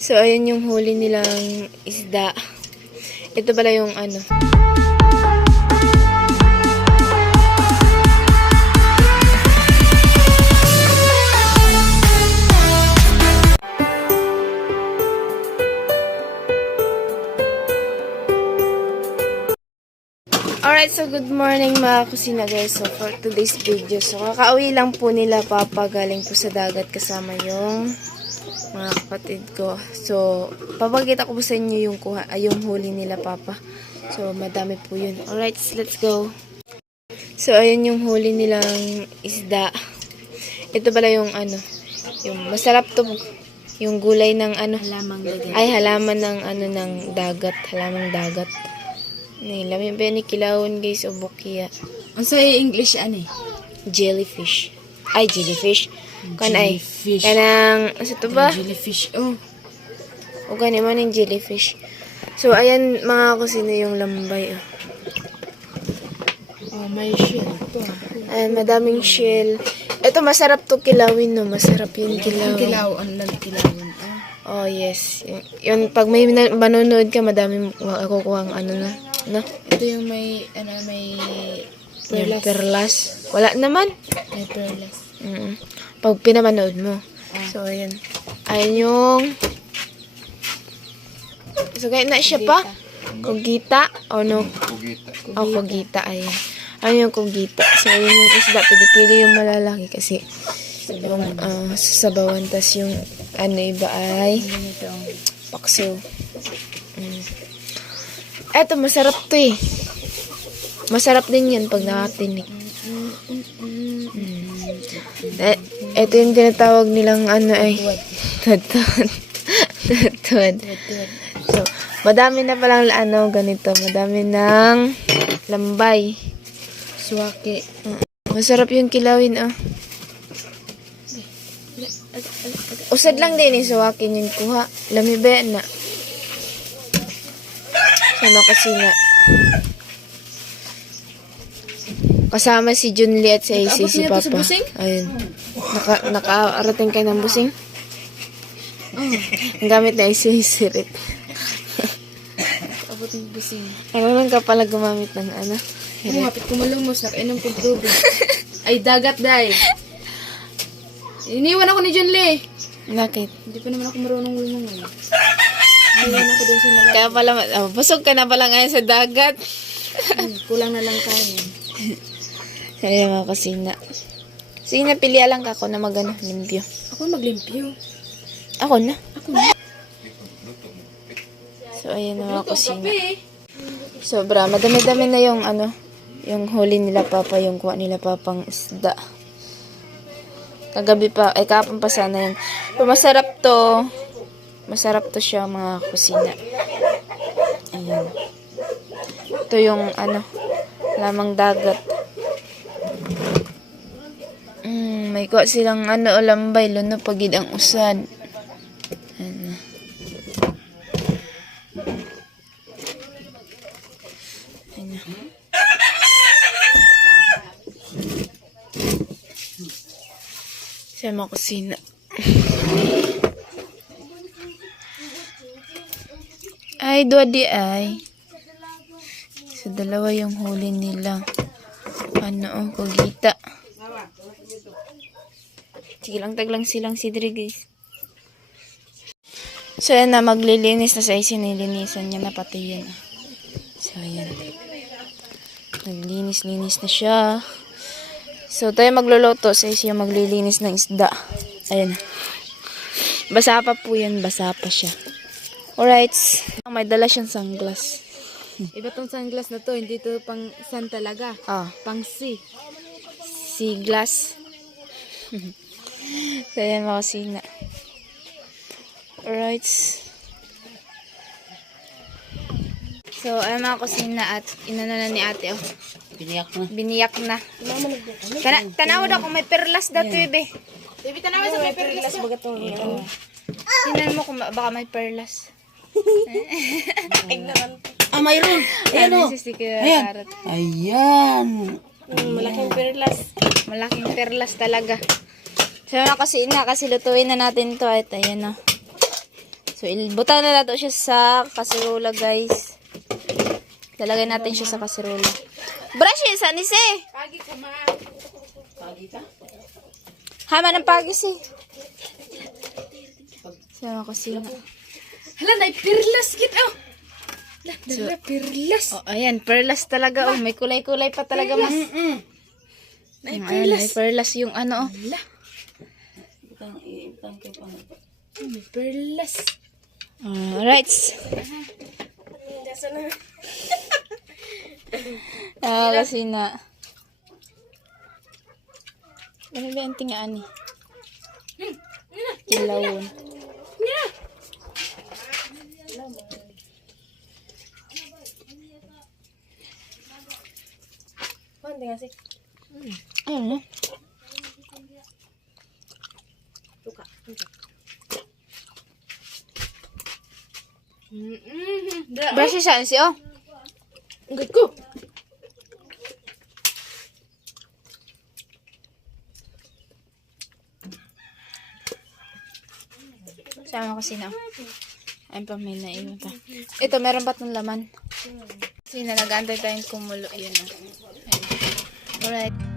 So, ayun yung huli nilang isda. Ito pala yung ano. Alright, so good morning mga kusina guys. So, for today's video, so kakauwi lang po nila Papa galing po sa dagat kasama yung mga kapatid ko. So, papakita ko po sa inyo yung, yung huli nila Papa. So, madami po yun. Alright, let's go. So, ayun yung huli nilang isda. Ito pala yung ano, yung masarap to, yung gulay ng ano, Halamang dagat. ay halaman ng ano ng dagat, halamang dagat. Nilamin pa ni kilawon guys o bukiya. Ang sa English ano eh? Jellyfish. Ay, jellyfish. Kan ay. Jellyfish. Kanang, ano to ba? Jellyfish. Oh. O gani man yung jellyfish. So, ayan mga kusina yung lambay. Oh. Oh, may shell. Ito. Ayan, madaming shell. Ito, masarap to kilawin, no? Masarap yung Ang kilawin. kilaw. Ang lalkilawan. Oh, yes. Yun, pag may manonood ka, madaming makukuha ang ano na. No? Ito yung may, ano, may Yung perlas. perlas. Wala naman. May perlas. Pag pinamanood mo. So, ayan. Ayan yung... So, kaya na siya pa. Kugita. O no? Pugita. O, kugita. Ayan. Ayan yung kugita. So, ayan yung isda. Pili-pili yung malalaki kasi yung sasabawan. Tas yung ano iba ay Ganito. paksiw. Eto, masarap to eh. Masarap din yan pag nakatinik. Ito yung tinatawag nilang ano ay tatod. Tatod. So, madami na palang ano, ganito. Madami ng lambay. Suwaki. Masarap yung kilawin, ah. Usad lang din eh, suwakin yung kuha. Lamibe na. Sama kasi nga. Kasama si Junlie at si AC, si niya to Papa. sa busing? Ayun. Nakaarating kayo ng busing? Ang gamit na AC, sirit. Abot ng busing. Naman ka pala gumamit ng ano? Kung hapit kumalumos, nakainom kong tubig. Ay, dagat dahil. Iniwan ako ni John Lee. Bakit? Hindi pa naman ako marunong lumangoy. Iniwan ako doon sa malalim. Kaya pala, busog ka na pala ngayon sa dagat. Kulang na lang kanin. Ayun mga kusina. Sige na, pili lang ako na magano, limpyo. Ako maglimpyo. Ako na. Ako na. So, ayan na mga kusina. Kape. Sobra, madami-dami na yung ano, yung huli nila Papa, yung kuha nila Papang isda. Kagabi pa, ay kapon pa sana yun. Pero masarap to. Masarap to siya mga kusina. Ayan. Ito yung ano, lamang dagat. May kuha silang ano, lambay, luno pagid ang usad. Ayan. Ayan. Sa mga kusina. Ay, duwadi ay. So, dalawa yung huli nila. Ano, kugita. Sige lang, taglang silang sidri, guys. So, yan na, maglilinis na sa isinilinisan niya na pati yan. So, ayan. Naglinis-linis na siya. So, tayo magluluto. Sa siya maglilinis ng isda. Ayan. Basa pa po yan. Basa pa siya. Alright. May dala siyang sunglass. Iba tong sunglass na to, hindi to pang sun talaga. Ah. Pang sea. Sea glass. So, ayan mga kusina. Alright. So, ayan mga kusina at inano na ni ate, oh. Biniyak na. Tanaw daw kung may perlas dato, ibe. Baby, tanawa sa may perlas baga to. Tingnan mo kung baka may perlas. Ah, mayroon. Ayan o. Ayan. Ayan. Malaking perlas. Malaking perlas talaga. So, kasi lutuin na natin to. At ayan o. So, ibutan na nato siya sa kaserola, guys. Lalagay natin siya sa kaserola. Brush yun, sanis eh. Pagi ka ma. Pagi ka? Hama ng pagis eh. Sama ko sila. Hala, naipirlas git oh. Hala, pirlas. Oh, ayan, perlas talaga. Oh, may kulay-kulay pa talaga, mas. Ayan, may perlas yung ano, oh. Hala. May perlas. Alright. Kasi na. Ano ba yung tingaan eh? Kilawon. Ayun na. Brush siya siya, oh. Ang gad ko. Sama ko sina. Ayun pa, may naiwan pa. Ito, meron pa itong laman. Kasi nag-aantay tayong kumulo. Yun, oh. Ayun. Alright.